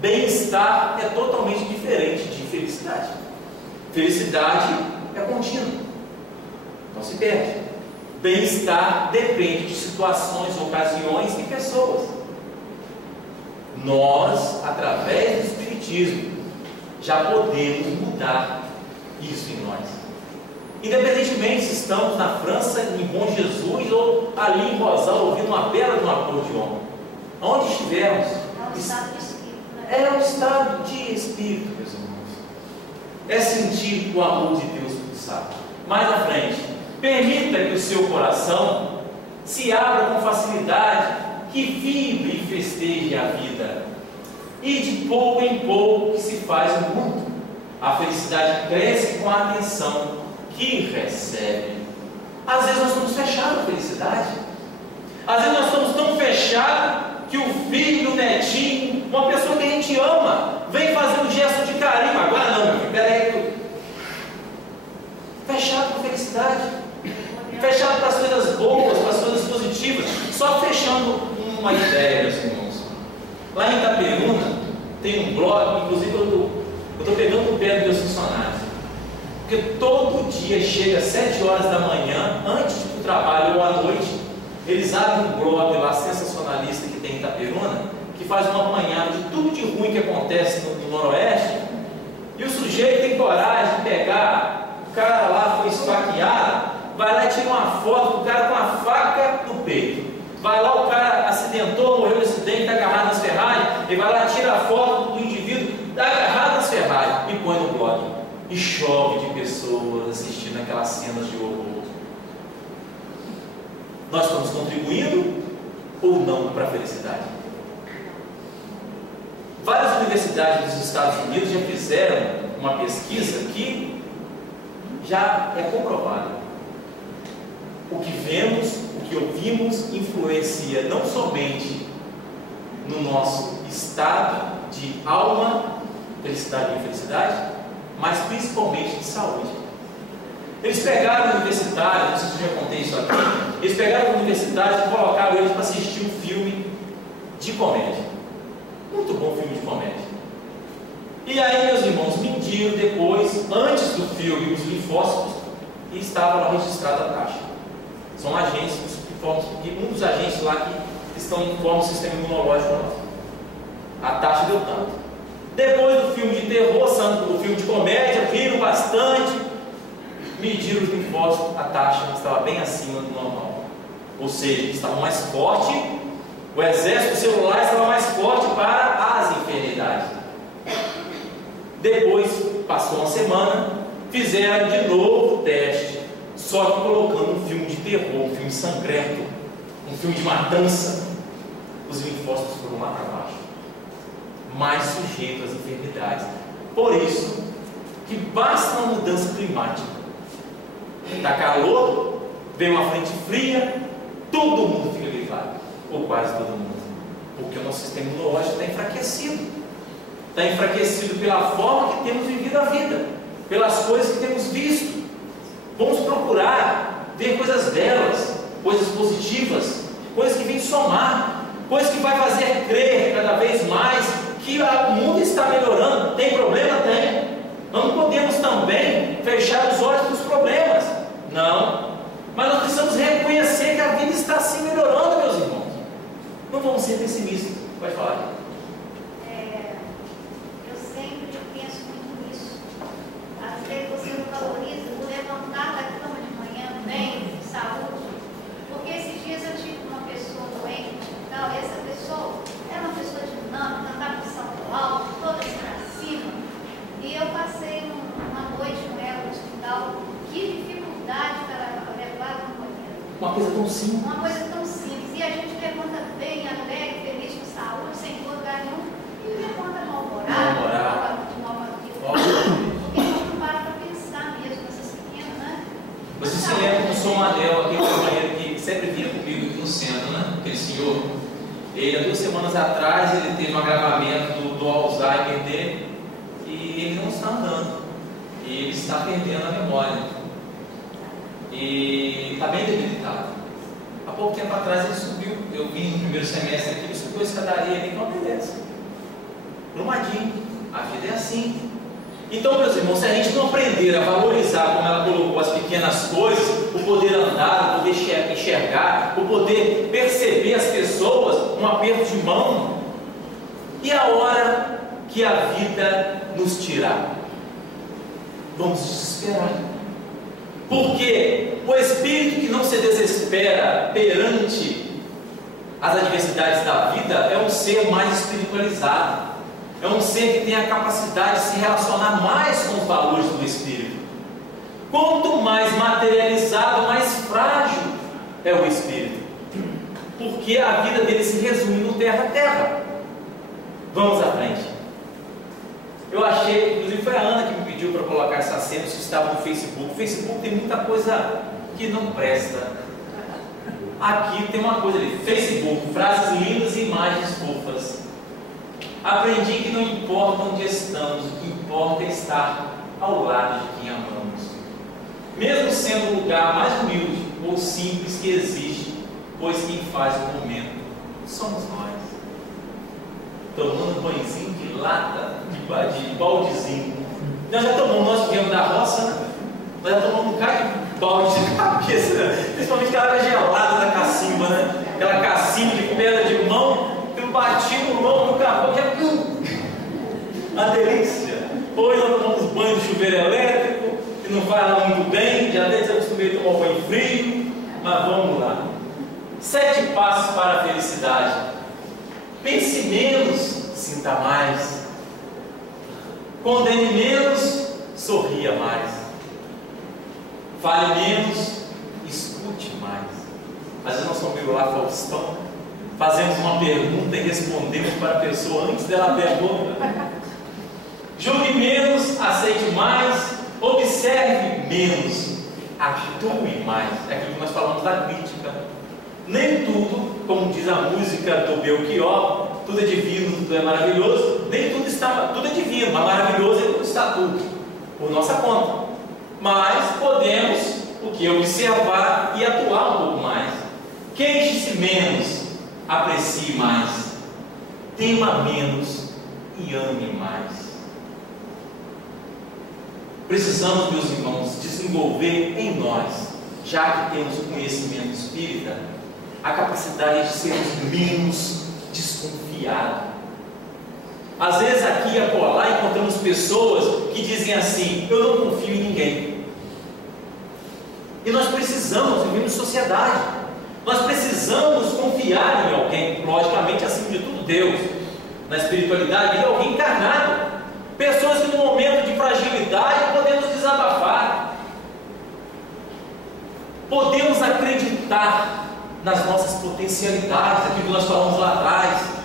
Bem-estar é totalmente diferente de felicidade. Felicidade é contínua, não se perde. Bem-estar depende de situações, ocasiões e pessoas. Nós, através do Espiritismo, já podemos mudar isso em nós. Independentemente se estamos na França, em Bom Jesus, ou ali em Rosal, ouvindo uma bela de um acordeon. Onde estivermos, É um estado de espírito, né? é um estado de espírito, meus irmãos. É sentir o amor de Deus pulsar. Mais à frente, permita que o seu coração se abra com facilidade que vibre e festeje a vida. E de pouco em pouco que se faz muito. A felicidade cresce com a atenção que recebe. Às vezes nós estamos fechados à felicidade. Às vezes nós estamos tão fechados que o filho, o netinho, uma pessoa que a gente ama, vem fazer um gesto de carinho. Agora não, meu filho, peraí. Fechado com a felicidade. Fechado para as coisas boas, para as coisas positivas. Só fechando uma ideia, meus irmãos. Lá em Itaperuna tem um blog, inclusive eu estou pegando o pé dos meus funcionários. Porque todo dia chega às 7 horas da manhã, antes do trabalho ou à noite, eles abrem um blog lá sensacionalista que tem em Itaperuna, que faz uma apanhada de tudo de ruim que acontece no Noroeste, e o sujeito tem coragem de pegar, o cara lá foi esfaqueado, vai lá e tira uma foto do cara com a faca no peito. Vai lá, o cara acidentou, morreu no acidente, está agarrado nas Ferrari, e vai lá, tira a foto do indivíduo, está agarrado nas Ferrari, e põe no blog. E chove de pessoas assistindo aquelas cenas de horror. Nós estamos contribuindo ou não para a felicidade? Várias universidades dos Estados Unidos já fizeram uma pesquisa que já é comprovada. O que vemos, o que ouvimos, influencia não somente no nosso estado de alma, felicidade e infelicidade, mas principalmente de saúde. Eles pegaram universitários, não sei se eu já contei isso aqui, eles pegaram universitários e colocaram eles para assistir um filme de comédia. Muito bom filme de comédia. E aí, meus irmãos, mediram depois, antes do filme, os linfócitos, e estava lá registrada a taxa. São agentes, um dos agentes lá que estão em forma do sistema imunológico nosso. A taxa deu tanto. Depois do filme de terror, do filme de comédia, riram bastante, mediram os linfócitos, a taxa estava bem acima do normal. Ou seja, estava mais forte, o exército celular estava mais forte para as enfermidades. Depois, passou uma semana, fizeram de novo o teste, só que colocando um filme de terror, um filme sangrento, um filme de matança. Os linfócitos foram lá para baixo, mais sujeitos às enfermidades. Por isso que basta uma mudança climática. Está calor, vem uma frente fria, todo mundo fica gripado, ou quase todo mundo, porque o nosso sistema imunológico está enfraquecido. Está enfraquecido pela forma que temos vivido a vida, pelas coisas que temos visto. Vamos procurar ver coisas belas, coisas positivas, coisas que vêm somar, coisas que vai fazer crer cada vez mais que o mundo está melhorando. Tem problema? Tem. Não podemos também fechar os olhos para os problemas. Não. Mas nós precisamos reconhecer que a vida está se melhorando, meus irmãos. Não vamos ser pessimistas. Pode falar. Eu sempre penso muito nisso. Às vezes você não valoriza o levantar da cama de manhã, bem, saúde. Porque esses dias eu tive uma pessoa doente no hospital, e essa pessoa era uma pessoa dinâmica, andava de salto alto, toda assim pra cima. E eu passei uma noite com ela no hospital. Que dificuldade para levar no banheiro. Uma coisa tão simples. Uma coisa tão simples. E a gente levanta bem, alegre, feliz, com saúde, sem dor nenhum. E levanta mal-humorado, de mal vida. Porque a gente não para pensar mesmo nessas pequenas, né? Você se lembra do São Manel, aquele companheiro que sempre vinha comigo aqui no centro, né? Aquele senhor. Ele, há 2 semanas atrás, ele teve um agravamento do Alzheimer dele e ele não está andando. E ele está perdendo a memória. E está bem debilitado. Há pouco tempo atrás ele subiu, eu vim no primeiro semestre aqui, ele subiu a escadaria ali com uma beleza. Plumadinho. A vida é assim. Então, meus irmãos, se a gente não aprender a valorizar, como ela colocou, as pequenas coisas, o poder andar, o poder enxergar, o poder perceber as pessoas, um aperto de mão, e a hora que a vida nos tirar, vamos desesperar. Porque o espírito que não se desespera perante as adversidades da vida é um ser mais espiritualizado. É um ser que tem a capacidade de se relacionar mais com os valores do espírito. Quanto mais materializado, mais frágil é o espírito. porque a vida dele se resume no terra a terra. Vamos à frente. Eu achei, inclusive foi a Ana que me pediu para colocar essas cenas que estavam no Facebook. O Facebook tem muita coisa que não presta. Aqui tem uma coisa ali, Facebook, frases lindas e imagens fofas. Aprendi que não importa onde estamos, o que importa é estar ao lado de quem amamos. Mesmo sendo o lugar mais humilde ou simples que existe, pois quem faz o momento somos nós. Tomando um banhozinho de lata, de baldezinho. Nós já tomamos, nós que viemos da roça, né? Nós já tomamos um cara de balde de cabeça, né? Principalmente aquela água gelada da cacimba, né? Aquela cacimba de pedra de mão, que eu bati no mão no carro, que é uma delícia. Hoje nós tomamos banho de chuveiro elétrico, que não faz lá muito bem, já até desacostumei a tomar banho frio, mas vamos lá. 7 passos para a felicidade. Pense menos, sinta mais. Condene menos, sorria mais. Fale menos, escute mais. Às vezes nós somos meio lá, Faustão, fazemos uma pergunta e respondemos para a pessoa antes dela perguntar. Julgue menos, aceite mais, observe menos, atue mais. É aquilo que nós falamos da crítica. Nem tudo, como diz a música do Belchior, tudo é divino, tudo é maravilhoso. Nem tudo tudo é divino, mas maravilhoso está tudo, por nossa conta. Mas podemos o que? Observar e atuar um pouco mais. Queixe-se menos, aprecie mais. Tema menos e ame mais. Precisamos, meus irmãos, desenvolver em nós, já que temos o conhecimento espírita, a capacidade de sermos menos desconfiados. Às vezes aqui e acolá encontramos pessoas que dizem assim: eu não confio em ninguém. E nós precisamos viver em sociedade. Nós precisamos confiar em alguém, logicamente acima de tudo Deus, na espiritualidade, em alguém encarnado. Pessoas que no momento de fragilidade podemos desabafar. Podemos acreditar nas nossas potencialidades, aquilo que nós falamos lá atrás.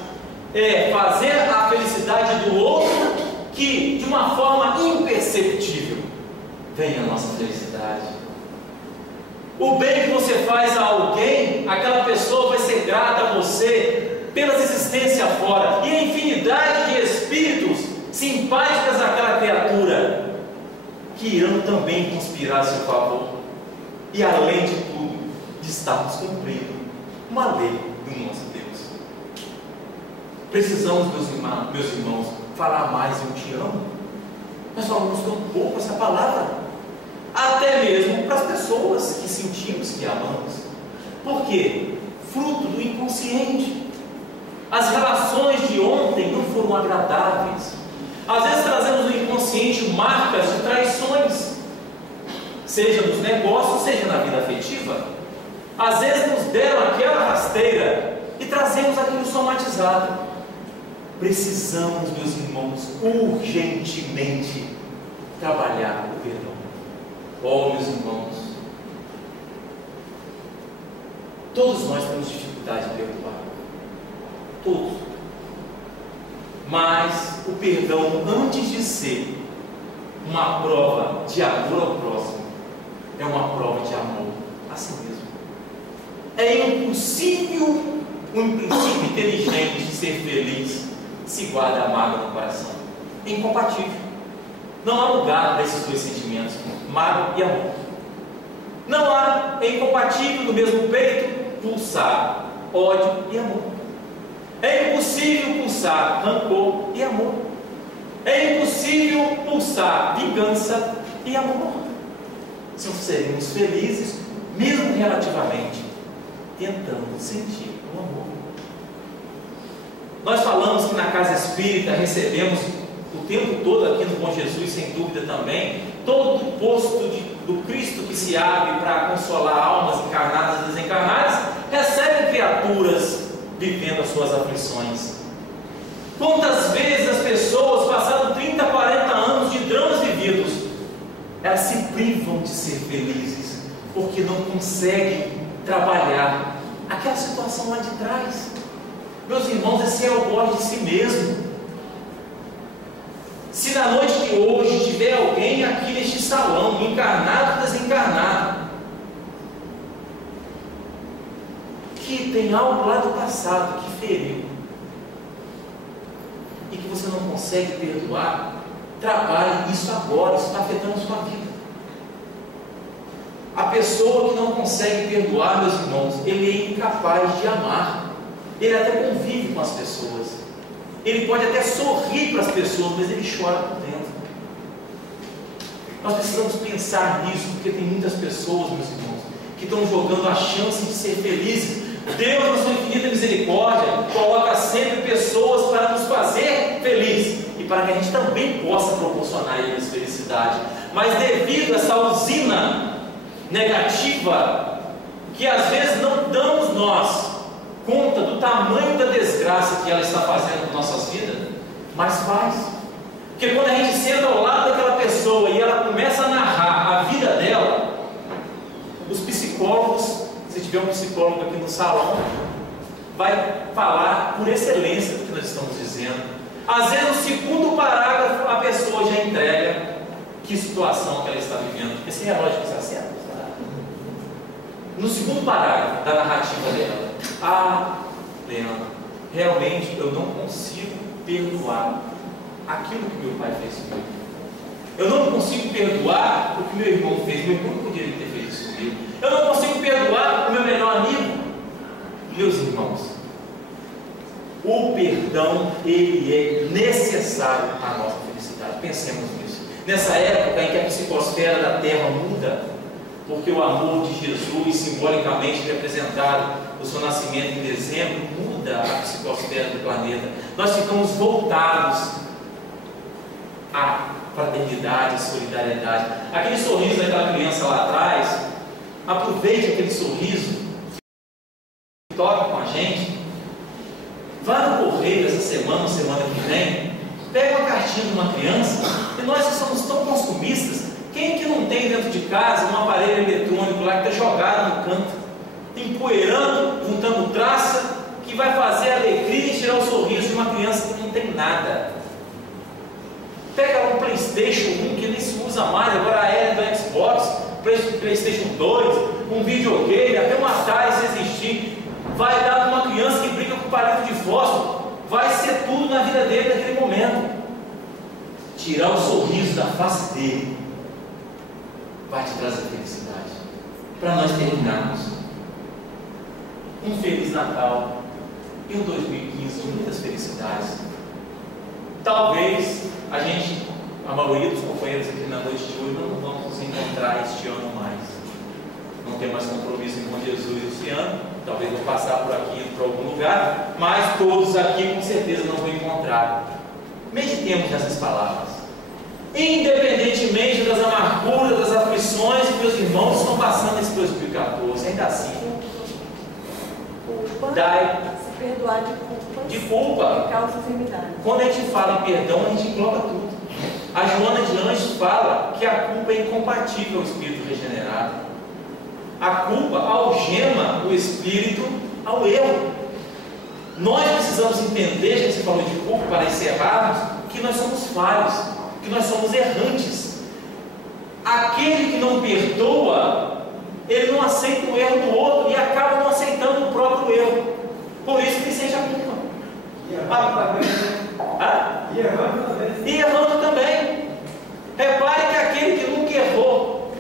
Fazer a felicidade do outro que, de uma forma imperceptível, venha a nossa felicidade. O bem que você faz a alguém, aquela pessoa vai ser grata a você pelas existências fora, e a infinidade de espíritos simpáticas àquela criatura que irão também conspirar a seu favor. E além de tudo, estarmos cumprindo uma lei do nosso Deus. Precisamos, meus irmãos, falar mais "eu te amo". Nós falamos tão pouco essa palavra, até mesmo para as pessoas que sentimos que amamos. Por quê? Fruto do inconsciente. As relações de ontem não foram agradáveis. Às vezes trazemos no inconsciente marcas de traições, seja nos negócios, seja na vida afetiva. Às vezes nos deram aquela rasteira e trazemos aquilo somatizado. Precisamos, meus irmãos, urgentemente trabalhar o perdão. Oh, meus irmãos, todos nós temos dificuldade de perdoar. Todos. Mas o perdão, antes de ser uma prova de amor ao próximo, é uma prova de amor a si mesmo. É impossível um princípio inteligente de ser feliz se guarda a mágoa no coração. É incompatível. Não há lugar para esses dois sentimentos, mágoa e amor. Não há, é incompatível no mesmo peito pulsar ódio e amor. É impossível pulsar rancor e amor. É impossível pulsar vingança e amor. Se seremos felizes, mesmo relativamente, tentando sentir o amor. Nós falamos que na casa espírita recebemos o tempo todo aqui no Bom Jesus, sem dúvida também, todo o posto do Cristo que se abre para consolar almas encarnadas e desencarnadas, recebem criaturas vivendo as suas aflições. Quantas vezes as pessoas, passando 30, 40 anos de dramas vividos, elas se privam de ser felizes, porque não conseguem trabalhar aquela situação lá de trás. Meus irmãos, esse é o algoz de si mesmo. Se na noite de hoje tiver alguém aqui neste salão, encarnado ou desencarnado, que tem algo lá do passado que feriu e que você não consegue perdoar, trabalhe isso agora, isso está afetando a sua vida. A pessoa que não consegue perdoar, meus irmãos, ele é incapaz de amar. Ele até convive com as pessoas, ele pode até sorrir para as pessoas, mas ele chora por dentro. Nós precisamos pensar nisso, porque tem muitas pessoas, meus irmãos, que estão jogando a chance de ser felizes. Deus, na sua infinita misericórdia, coloca sempre pessoas para nos fazer felizes e para que a gente também possa proporcionar a eles felicidade. Mas devido a essa usina negativa, que às vezes não damos nós conta do tamanho da desgraça que ela está fazendo com nossas vidas, mas faz. Porque quando a gente senta ao lado daquela pessoa e ela começa a narrar a vida dela, os psicólogos, se tiver um psicólogo aqui no salão, vai falar por excelência do que nós estamos dizendo. Às vezes no segundo parágrafo a pessoa já entrega que situação que ela está vivendo. Esse relógio está certo? No segundo parágrafo da narrativa dela: ah, Leandro, realmente eu não consigo perdoar aquilo que meu pai fez comigo. Eu não consigo perdoar o que meu irmão fez. Meu irmão poderia ter feito isso comigo. Eu não consigo perdoar o meu melhor amigo. Meus irmãos, o perdão, ele é necessário à nossa felicidade. Pensemos nisso. Nessa época em que a psicosfera da Terra muda, porque o amor de Jesus, simbolicamente representado no seu nascimento em dezembro, muda a psicosfera do planeta. Nós ficamos voltados à fraternidade, à solidariedade. Aquele sorriso daquela criança lá atrás, aproveite aquele sorriso, toque com a gente. Vá no correio essa semana que vem, pega uma cartinha de uma criança. E nós que somos tão consumistas, quem que não tem dentro de casa um aparelho eletrônico lá que está jogado no canto, empoeirando, juntando traça, que vai fazer a alegria e tirar o sorriso de uma criança que não tem nada? Pega um PlayStation 1 que nem se usa mais, agora a era do Xbox, PlayStation 2, um videogame, até um Atari se existir, vai dar para uma criança que brinca com palito de fósforo, vai ser tudo na vida dele naquele momento. Tirar o sorriso da face dele vai te trazer felicidade. Para nós terminarmos, um Feliz Natal e um 2015 de muitas felicidades. Talvez a maioria dos companheiros aqui na noite de hoje não vamos nos encontrar este ano mais. Não tem mais compromisso com Jesus esse ano. Talvez vou passar por aqui, indo para algum lugar, mas todos aqui com certeza não vou encontrar. Meditemos nessas palavras. Independentemente das amarguras, das aflições que meus irmãos estão passando nesse 2014, ainda assim, se perdoar de culpa, de causa enfermidade. Quando a gente fala em perdão, a gente engloba tudo. A Joana de Anjos fala que a culpa é incompatível ao espírito regenerado. A culpa algema o espírito ao erro. Nós precisamos entender, já que você falou de culpa, para encerrarmos, que nós somos falhos, que nós somos errantes. Aquele que não perdoa, ele não aceita o erro do outro e acaba não aceitando o próprio erro. Por isso que ele sente a culpa. E errando também. Repare que aquele que nunca errou,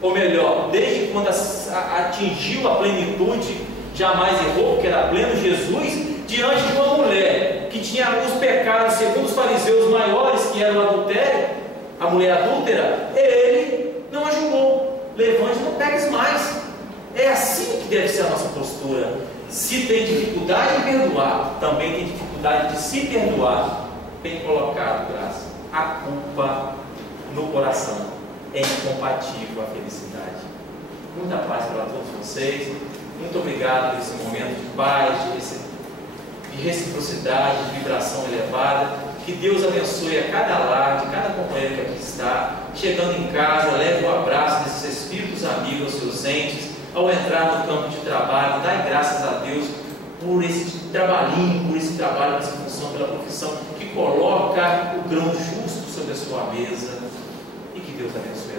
ou melhor, desde quando atingiu a plenitude, jamais errou, porque era pleno Jesus, diante de uma mulher que tinha os pecados, segundo os fariseus maiores, que era o adultério, a mulher adúltera, ele não a julgou. Levante, não pegues mais. É assim que deve ser a nossa postura. Se tem dificuldade em perdoar, também tem dificuldade de se perdoar. Bem colocado, Graça. A culpa no coração é incompatível à felicidade. Muita paz para todos vocês. Muito obrigado por esse momento de paz, de reciprocidade, de vibração elevada. Que Deus abençoe a cada lar, de cada companheiro que aqui está. Chegando em casa, leve o abraço desses espíritos amigos aos seus entes. ao entrar no campo de trabalho, dai graças a Deus por esse trabalhinho, por esse trabalho, por essa função, pela profissão que coloca o grão justo sobre a sua mesa, e que Deus abençoe.